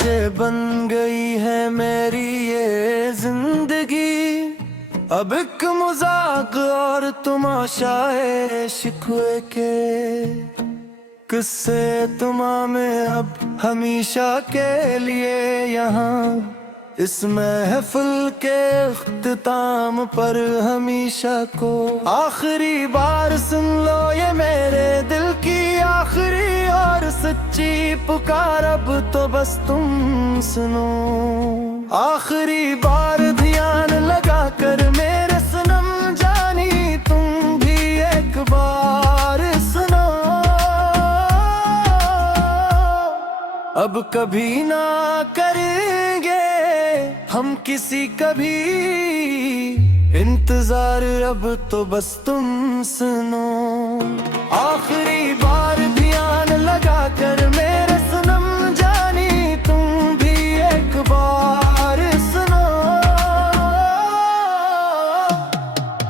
सच्चे बन गई है मेरी ये जिंदगी। अब एक मजाक और तमाशाए शिकवे के किस्से में अब हमेशा के लिए यहाँ इस महफिल के इख्तिताम पर हमेशा को आखिरी बार सुन लो ये मेरे दिल की आखिरी और सच्ची पुकार। अब तो बस तुम सुनो आखिरी बार ध्यान लगा कर मेरे सनम जानी तुम भी एक बार सुनो। अब कभी ना करेंगे हम किसी कभी इंतजार, अब तो बस तुम सुनो आखिरी बार ध्यान लगा कर मेरे सनम जानी तुम भी एक बार सुनो।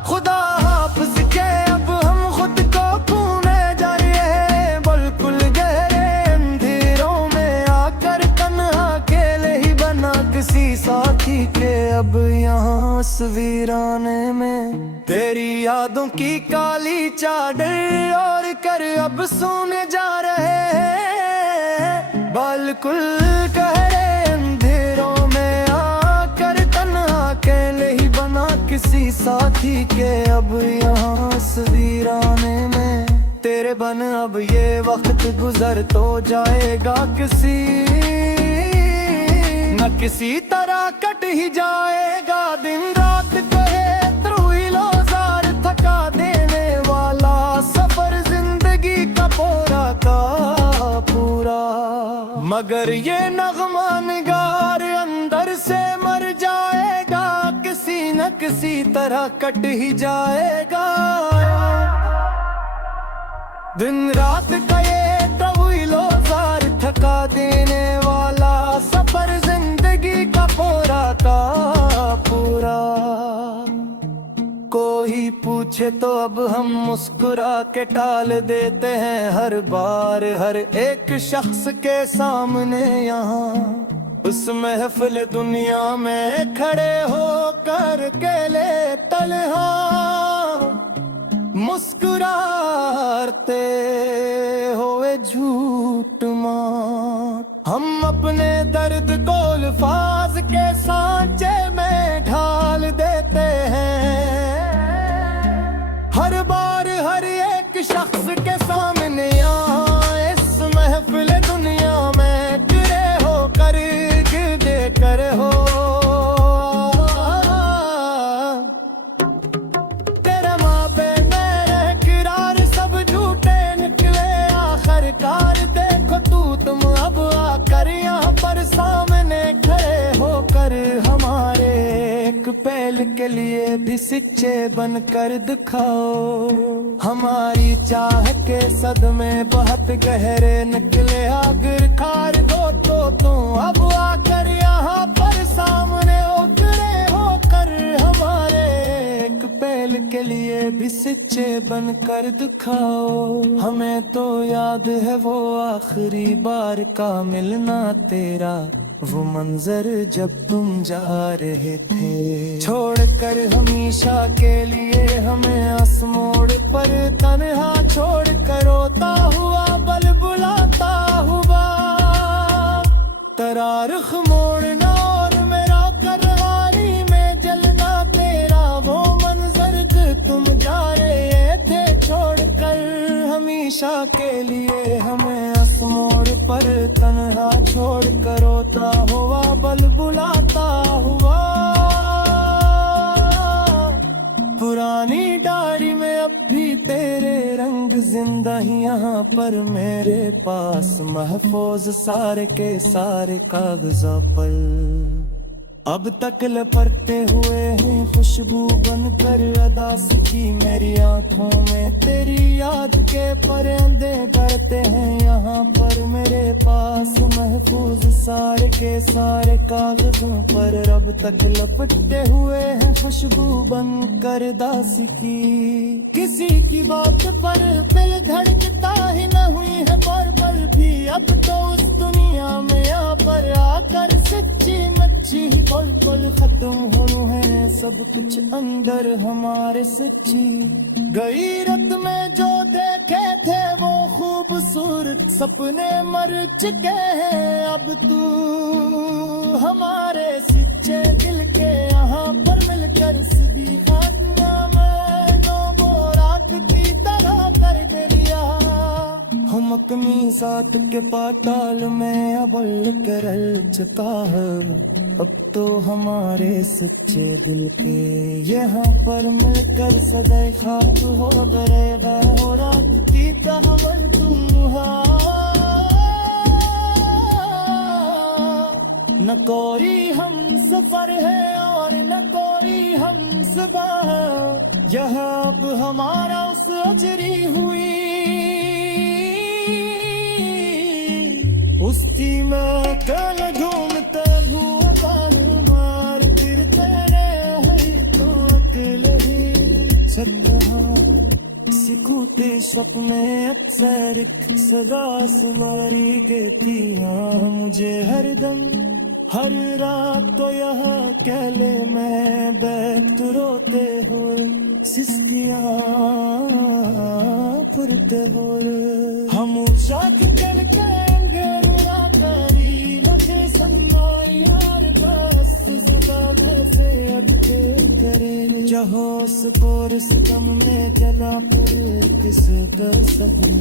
खुदा हाफ़िज़ के अब हम खुद को खोने जा रहे हैं, बिल्कुल गहरे अंधेरों में आकर तन्हा अकेले ही बना किसी साथी के। अब यहाँ तस्वीराने में तेरी यादों की काली चादर और कर अब सोने जा रहे हैं, बिल्कुल गहरे अंधेरों में आकर तन्हा अकेले ही बना किसी साथी के। अब यहाँ तस्वीराने में तेरे बन अब ये वक्त गुजर तो जाएगा किसी न किसी तरह कट ही जाएगा। दिन रात कहे त्रुइलो जार थका देने वाला सफर जिंदगी का पूरा, मगर ये नगमा निगार अंदर से मर जाएगा, किसी न किसी तरह कट ही जाएगा। दिन रात कहे त्रुइलो जार थका देने वाला सफर जिंदगी का पूरा। कोई पूछे तो अब हम मुस्कुरा के टाल देते हैं हर बार हर एक शख्स के सामने यहाँ उस महफिल दुनिया में खड़े होकर अकेले तन्हा मुस्कुराते हुए झूठ मार। हम अपने दर्द को अल्फाज के सांचे में ढाल देते हैं हर बार हर एक शख्स के सामने यहाँ इस महफिल दुनिया में गिरे होकर गिरदे कर हो। तेरे माँ पे मेरे किरार सब झूठे निकले आखिरकार। देखो तुम अब आकर यहाँ पर सामने खड़े होकर हमारे एक पल के लिए भी सच्चे बनकर दिखाओ। हमारी चाह के सदमे बहुत गहरे निकले आखिरकार। दो तो तुम अब आकर यहाँ पर सामने खड़े होकर हमारे एक पल के लिए भी सच्चे बनकर दिखाओ। हमें तो याद है वो आखिरी बार का मिलना तेरा, वो मंजर जब तुम जा रहे थे छोड़कर हमेशा के लिए हमें आसमोड़ पर तन्हा छोड़ कर रोता हुआ बल बुलाता हुआ। तेरा रुख मोड़ना और मेरा करहारी में जलना तेरा वो मंजर तुम जा रहे थे छोड़कर हमेशा के लिए हमें आसमोड़ पर तन्हा छोड़ कर रोता हुआ बल बुलाता हुआ। पुरानी डायरी में अब भी तेरे रंग जिंदा ही यहाँ पर मेरे पास महफूज सारे के सारे कागज़ों पर। अब तक लपटते हुए हैं खुशबू बनकर अदास की मेरी आंखों में तेरी याद के परिंदे डरते हैं यहाँ पर मेरे पास महफूज सारे के सारे कागजों पर। अब तक लपटते हुए हैं खुशबू बनकर दास की किसी की बात पर दिल धड़कता ही न हुई है पर भी अब तो उस दुनिया में यहाँ पर पर आकर सच्ची मच्छी बिल्कुल खत्म हो है सब कुछ अंदर हमारे सच्ची। गईरत में जो देखे थे वो खूबसूरत सपने मर चुके हैं। अब तू हमारे सच्चे दिल के यहाँ पर मिलकर सदी खातना मैनों वो रात की तरह कर दे दिया। हम अपनी साथ के पाताल में अबल करल चुका है। अब तो हमारे सच्चे दिल के यहाँ पर मिलकर सदै खाब हो गएगा हो रात की तरह तुम न कोई हम सफर है और न कोई हम सुबह। यह अब हमारा उस अजरी हुई उस्ती में कल घूमते हुए पानी मार फिरते रहे तो अकेले ही सदा सिकूते सपने अक्सर एक सदा समारी गेतियाँ मुझे हरदम हर रात तो यह अकेले में बैठ रोते हो सिस्तियाँ फुरते हो हम साथ करके जहो स्पोर सुकम में चला फिर किस कर सके।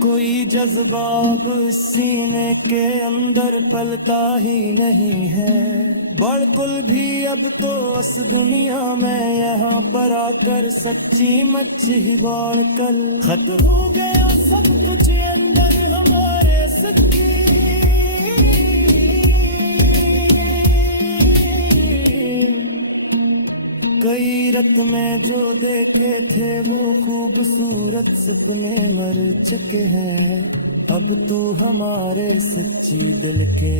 कोई जज्बाब सीने के अंदर पलता ही नहीं है बिल्कुल भी अब तो इस दुनिया में यहाँ पर आकर सच्ची मच्छी बाढ़ कल खत्म हो गया सब कुछ अंदर हमारे सच्ची। कई रत में जो देखे थे वो खूबसूरत सपने मर चुके हैं। अब तू हमारे सच्ची दिल के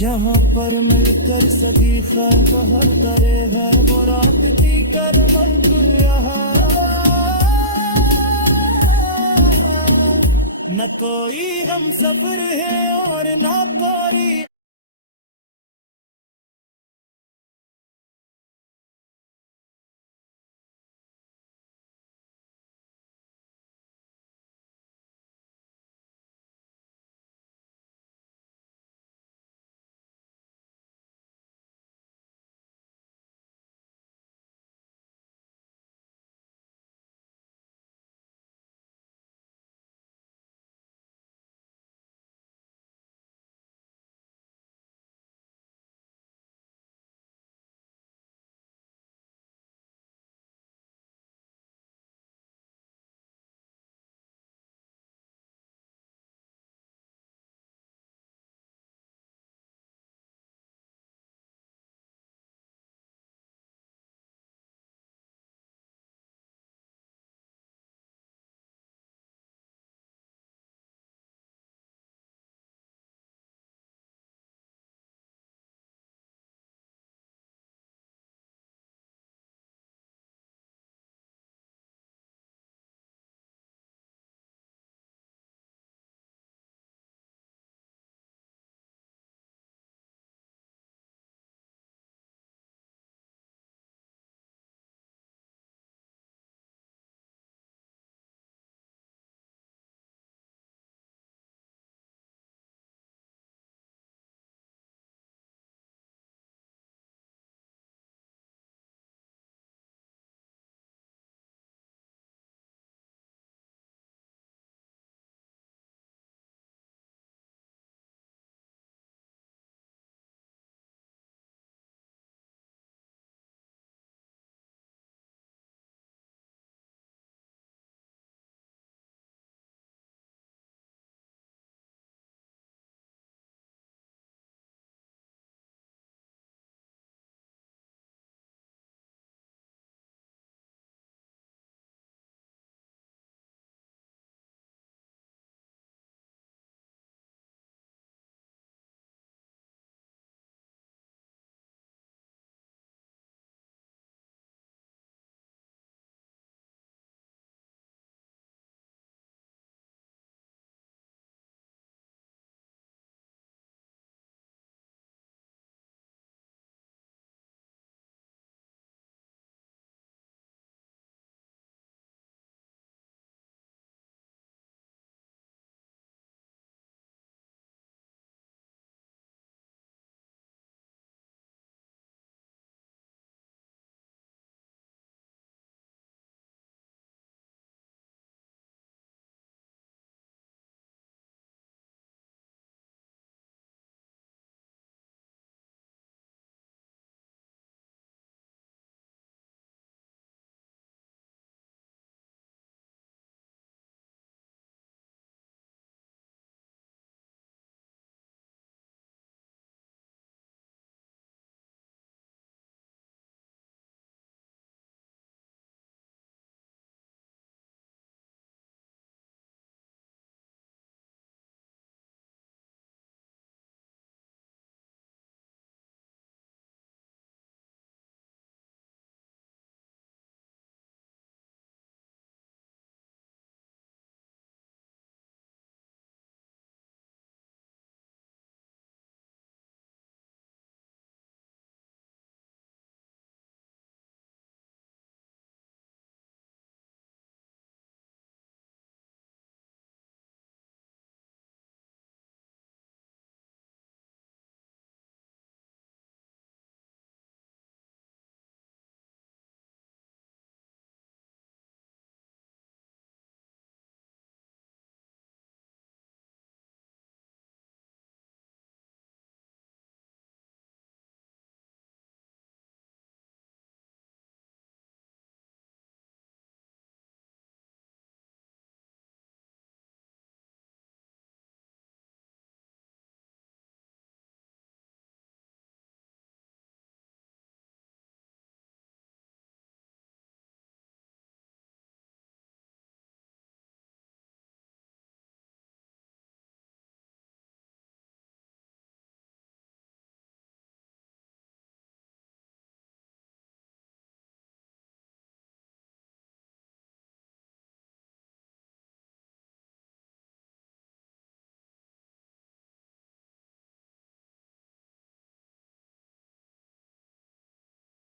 यहाँ पर मिलकर सभी ख्याल बहर करे है वो रात की कर मंजिल यहाँ। न कोई हम सफर है और न कोई